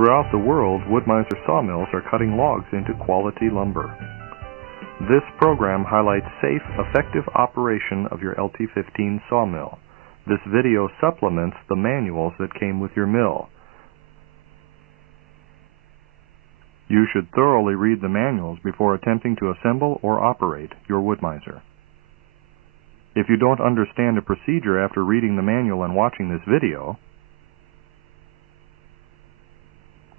Throughout the world, Wood-Mizer sawmills are cutting logs into quality lumber. This program highlights safe, effective operation of your LT15 sawmill. This video supplements the manuals that came with your mill. You should thoroughly read the manuals before attempting to assemble or operate your Wood-Mizer. If you don't understand a procedure after reading the manual and watching this video,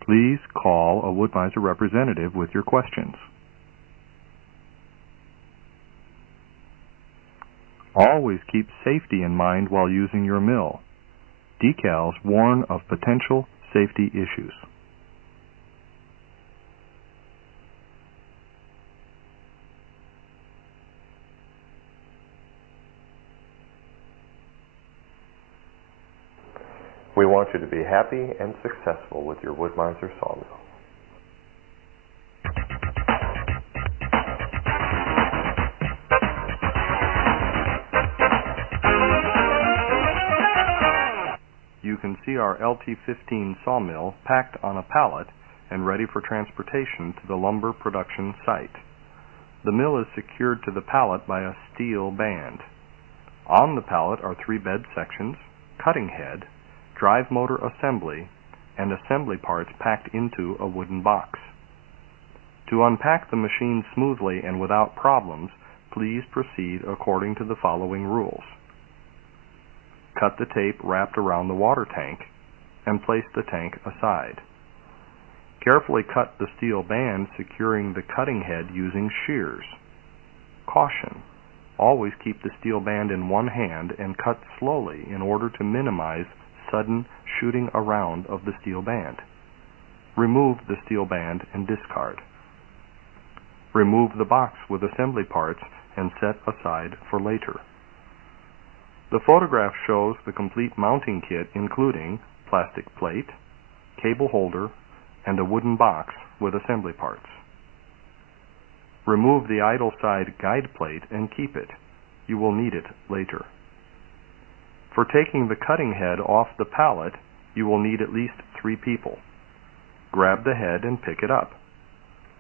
please call a Wood-Mizer representative with your questions. Always keep safety in mind while using your mill. Decals warn of potential safety issues. We want you to be happy and successful with your Wood-Mizer sawmill. You can see our LT15 sawmill packed on a pallet and ready for transportation to the lumber production site. The mill is secured to the pallet by a steel band. On the pallet are 3 bed sections, cutting head, drive motor assembly, and assembly parts packed into a wooden box. To unpack the machine smoothly and without problems, please proceed according to the following rules. Cut the tape wrapped around the water tank and place the tank aside. Carefully cut the steel band securing the cutting head using shears. Caution: always keep the steel band in one hand and cut slowly in order to minimize sudden shooting around of the steel band. Remove the steel band and discard. Remove the box with assembly parts and set aside for later. The photograph shows the complete mounting kit including plastic plate, cable holder, and a wooden box with assembly parts. Remove the idle side guide plate and keep it. You will need it later. For taking the cutting head off the pallet, you will need at least 3 people. Grab the head and pick it up.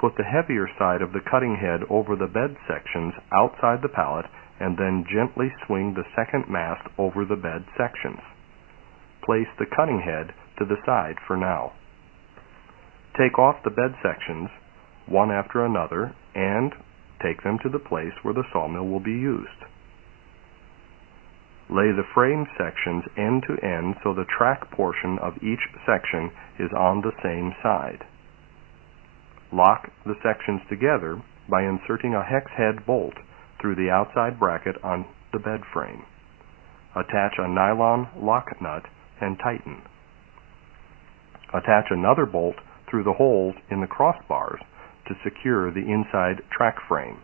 Put the heavier side of the cutting head over the bed sections outside the pallet and then gently swing the second mast over the bed sections. Place the cutting head to the side for now. Take off the bed sections, one after another, and take them to the place where the sawmill will be used. Lay the frame sections end to end so the track portion of each section is on the same side. Lock the sections together by inserting a hex head bolt through the outside bracket on the bed frame. Attach a nylon lock nut and tighten. Attach another bolt through the holes in the crossbars to secure the inside track frame.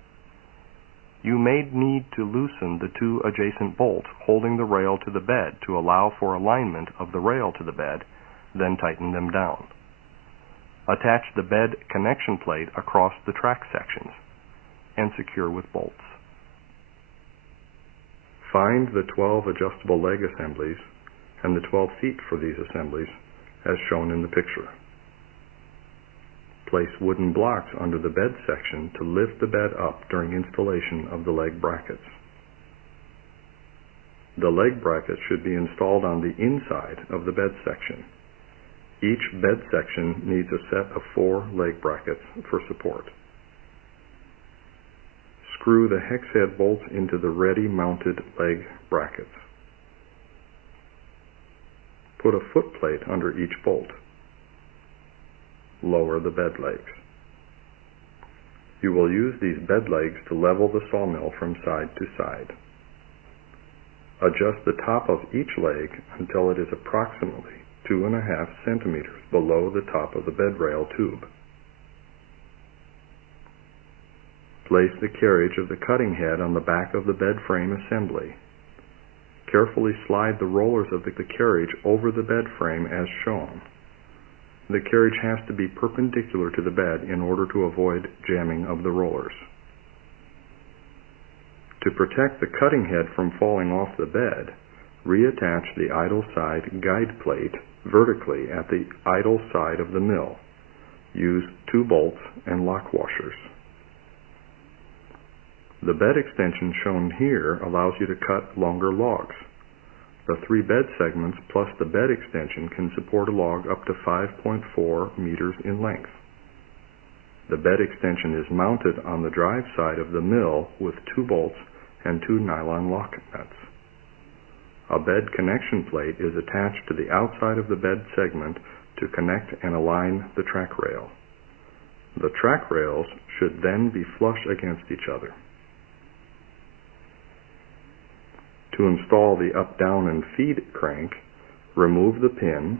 You may need to loosen the 2 adjacent bolts holding the rail to the bed to allow for alignment of the rail to the bed, then tighten them down. Attach the bed connection plate across the track sections and secure with bolts. Find the 12 adjustable leg assemblies and the 12 feet for these assemblies as shown in the picture. Place wooden blocks under the bed section to lift the bed up during installation of the leg brackets. The leg brackets should be installed on the inside of the bed section. Each bed section needs a set of 4 leg brackets for support. Screw the hex head bolts into the ready mounted leg brackets. Put a foot plate under each bolt. Lower the bed legs. You will use these bed legs to level the sawmill from side to side. Adjust the top of each leg until it is approximately 2.5 centimeters below the top of the bed rail tube. Place the carriage of the cutting head on the back of the bed frame assembly. Carefully slide the rollers of the carriage over the bed frame as shown. The carriage has to be perpendicular to the bed in order to avoid jamming of the rollers. To protect the cutting head from falling off the bed, reattach the idle side guide plate vertically at the idle side of the mill. Use 2 bolts and lock washers. The bed extension shown here allows you to cut longer logs. The 3 bed segments plus the bed extension can support a log up to 5.4 meters in length. The bed extension is mounted on the drive side of the mill with 2 bolts and 2 nylon lock nuts. A bed connection plate is attached to the outside of the bed segment to connect and align the track rail. The track rails should then be flush against each other. To install the up-down and feed crank, remove the pin,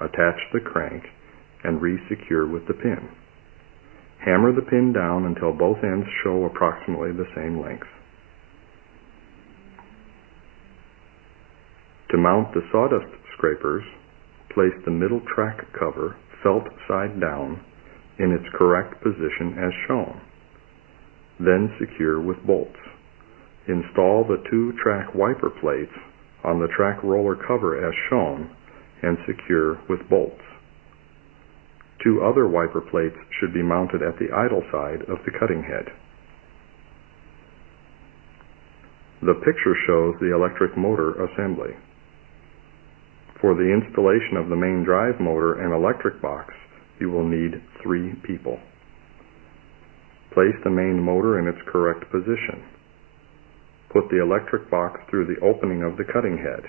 attach the crank, and re-secure with the pin. Hammer the pin down until both ends show approximately the same length. To mount the sawdust scrapers, place the middle track cover felt side down in its correct position as shown. Then secure with bolts. Install the 2 track wiper plates on the track roller cover as shown and secure with bolts. 2 other wiper plates should be mounted at the idle side of the cutting head. The picture shows the electric motor assembly. For the installation of the main drive motor and electric box, you will need 3 people. Place the main motor in its correct position. Put the electric box through the opening of the cutting head.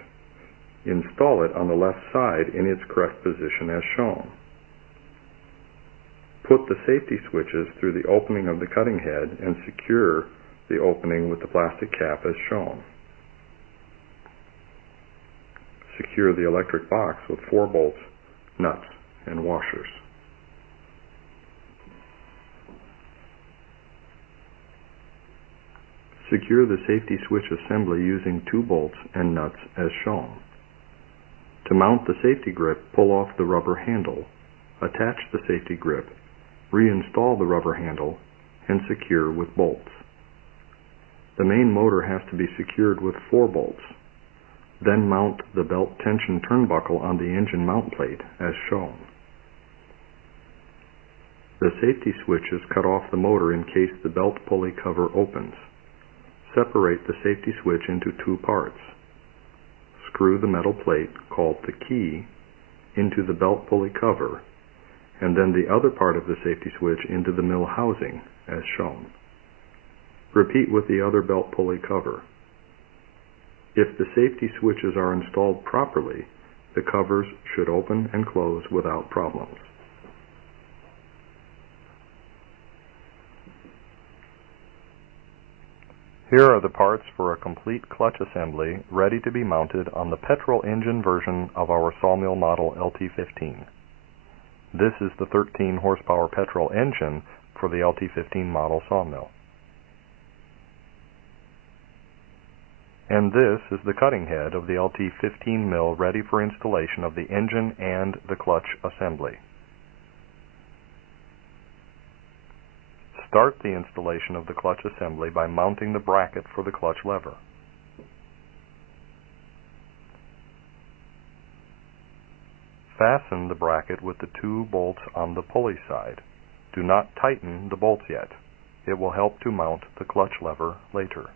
Install it on the left side in its correct position as shown. Put the safety switches through the opening of the cutting head and secure the opening with the plastic cap as shown. Secure the electric box with 4 bolts, nuts, and washers. Secure the safety switch assembly using 2 bolts and nuts as shown. To mount the safety grip, pull off the rubber handle, attach the safety grip, reinstall the rubber handle, and secure with bolts. The main motor has to be secured with 4 bolts. Then mount the belt tension turnbuckle on the engine mount plate as shown. The safety switches cut off the motor in case the belt pulley cover opens. Separate the safety switch into 2 parts. Screw the metal plate, called the key, into the belt pulley cover, and then the other part of the safety switch into the mill housing, as shown. Repeat with the other belt pulley cover. If the safety switches are installed properly, the covers should open and close without problems. Here are the parts for a complete clutch assembly ready to be mounted on the petrol engine version of our sawmill model LT15. This is the 13 horsepower petrol engine for the LT15 model sawmill. And this is the cutting head of the LT15 mill ready for installation of the engine and the clutch assembly. Start the installation of the clutch assembly by mounting the bracket for the clutch lever. Fasten the bracket with the 2 bolts on the pulley side. Do not tighten the bolts yet. It will help to mount the clutch lever later.